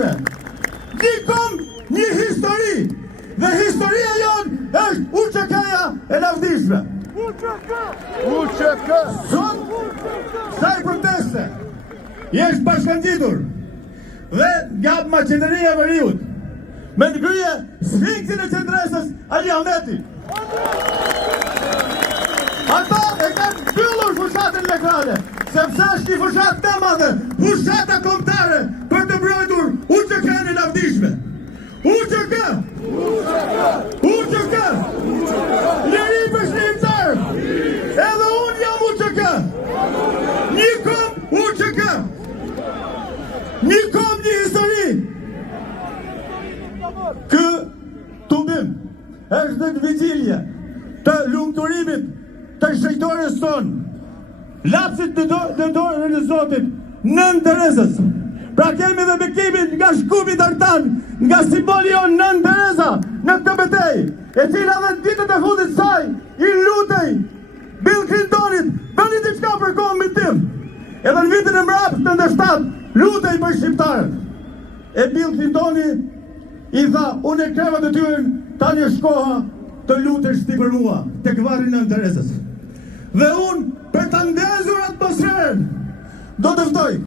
juve. Ne kom një histori. Dhe historia jonë është UÇK-ja e lavdishme. UÇK! Sot, kësaj proteste, jesh bashkangjitur dhe nga Maqedonia e Veriut me ngryje Sfinksin e Qendresës Ali Ahmeti. Ata e kanë mbyllur fushatën legrale, sepse është një fushatë të madhe, fushata kombëtare për të mbrojtur UÇK-n e lavdishme. UÇK! UÇK! Njeri bashkëtar! Edhe unë jam UÇK! Një kom UÇK! Një kom një histori! Kë tumbim është në vigjilje të lumturimit të shëjtores tonë, lapsit në dorën e Zotit, Nën Terezës. Pra kemi dhe bekimin nga shkupi Dartan, nga simboli jonë Nën Tereza në këtë betejë, e cila dhe në ditët e fundit saj i lutej Bill Clintonit, bëni diçka për kombin tim. Edhe në vitin e mbrapsht në 97 lutej për shqiptarët. E Bill Clintoni i tha, unë e kreva të tyren, tani është koha të lutesh ti për mua, tek varri Nën Terezës. Dhe unë, për të ndezur atmosferën, do të ftoj